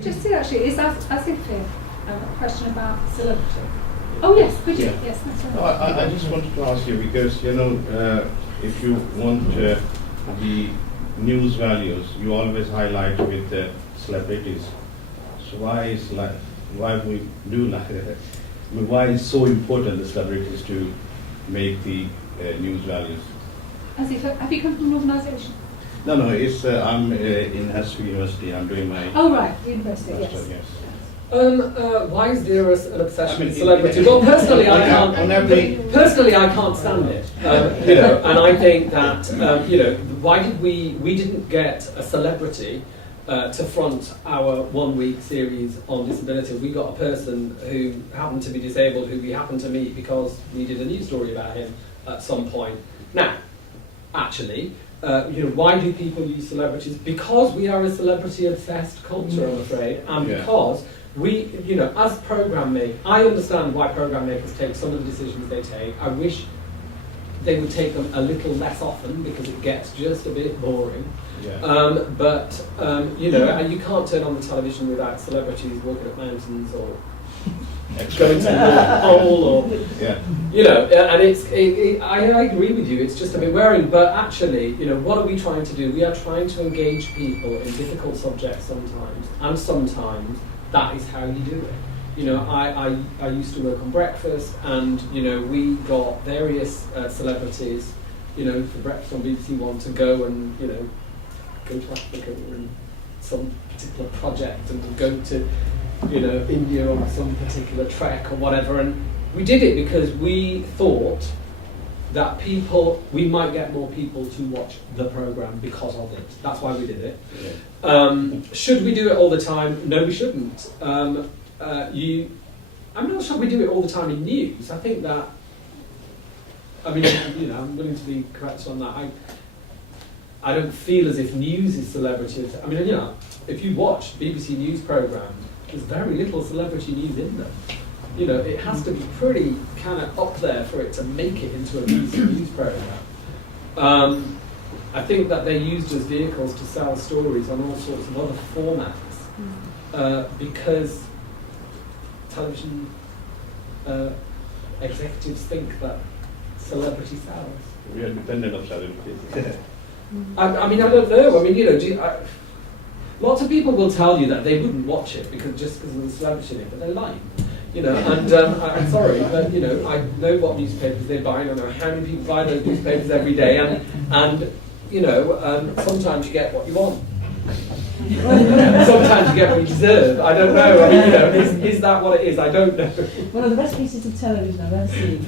Just to actually, is that as if a question about celebrity? Oh yes, could you? Yes, that's right. No, I just wanted to ask you because if you want the news values, you always highlight with the celebrities. So why we do like that? I mean, why is so important the celebrities to make the news values? As if, have you come from an organisation? No, it's I'm in Hasfi University. I'm doing my. Oh right, university. Master, Yes. Why is there an obsession with celebrity? Well, personally, I can't. Personally, I can't stand it. And I think that why did we didn't get a celebrity to front our 1 week series on disability? We got a person who happened to be disabled, who we happened to meet because we did a news story about him at some point. Now, actually. Why do people use celebrities? Because we are a celebrity-obsessed culture, I'm afraid, and because we, as programme makers, I understand why programme makers take some of the decisions they take. I wish they would take them a little less often because it gets just a bit boring. Yeah. You can't turn on the television without celebrities walking up mountains or going to the North Pole, or and I agree with you. It's just a bit wearing, but actually, what are we trying to do? We are trying to engage people in difficult subjects sometimes, and sometimes that is how you do it. I used to work on breakfast, and we got various celebrities, for breakfast on BBC One to go and go to Africa and some particular project, and go to India on some particular trek or whatever, and we did it because we thought that we might get more people to watch the programme because of it. That's why we did it. Yeah. Should we do it all the time? No, we shouldn't. I'm not sure we do it all the time in news. I think that, I'm willing to be correct on that. I don't feel as if news is celebrity. If you watch BBC News programmes, there's very little celebrity news in them. It has to be pretty kind of up there for it to make it into a BBC News programme. I think that they're used as vehicles to sell stories on all sorts of other formats because television executives think that celebrity sells. We are dependent on celebrities. I don't know. Lots of people will tell you that they wouldn't watch it because of the celebrity in it, but they're lying. I'm sorry, but I know what newspapers they buy, and I know how many people buy those newspapers every day, and sometimes you get what you want. Sometimes you get what you deserve. I don't know. Is that what it is? I don't know. One of the best pieces of television I've ever seen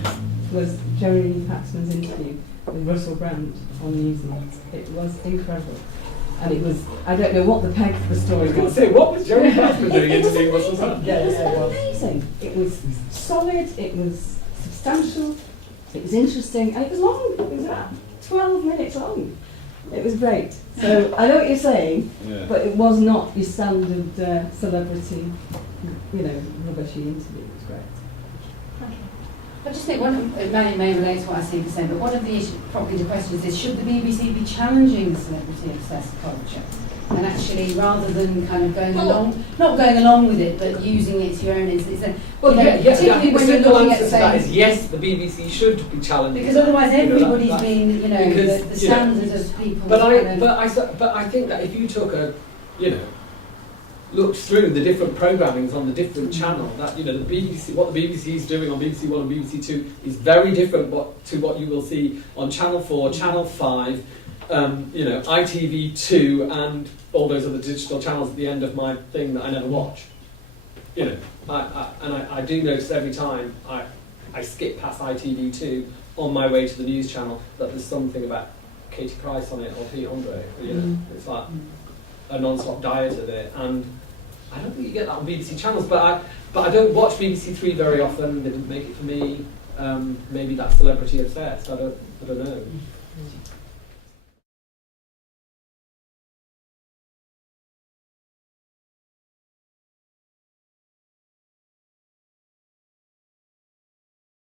was Jeremy Paxman's interview with Russell Brand on Newsnight. It was incredible. And it was, I don't know what the peg for the story was. What was Jeremy Paxman doing interviewing Russell Brand? It was amazing. It was solid, it was substantial, it was interesting, and it was long. It was about 12 minutes long. It was great. So I know what you're saying, but it was not your standard celebrity, rubbishy interview. It was great. I just think it may relate to what I see you saying, but one of the probably the questions is, should the BBC be challenging the celebrity-obsessed culture? And actually, rather than kind of not going along with it, but using it to your own particularly when you're looking at that is yes, the BBC should be challenging. Because otherwise everybody's been, the standards of people. But I think that if you took looked through the different programmings on the different channel, that the BBC, what the BBC is doing on BBC One and BBC Two is very different to what you will see on Channel 4, Channel 5, ITV2, and all those other digital channels at the end of my thing that I never watch. I do notice every time I skip past ITV2 on my way to the news channel that there's something about Katie Price on it or Pete Andre. It's like a non-stop diet of it, and I don't think you get that on BBC channels. But I don't watch BBC Three very often. They didn't make it for me. Maybe that's celebrity obsessed. I don't know.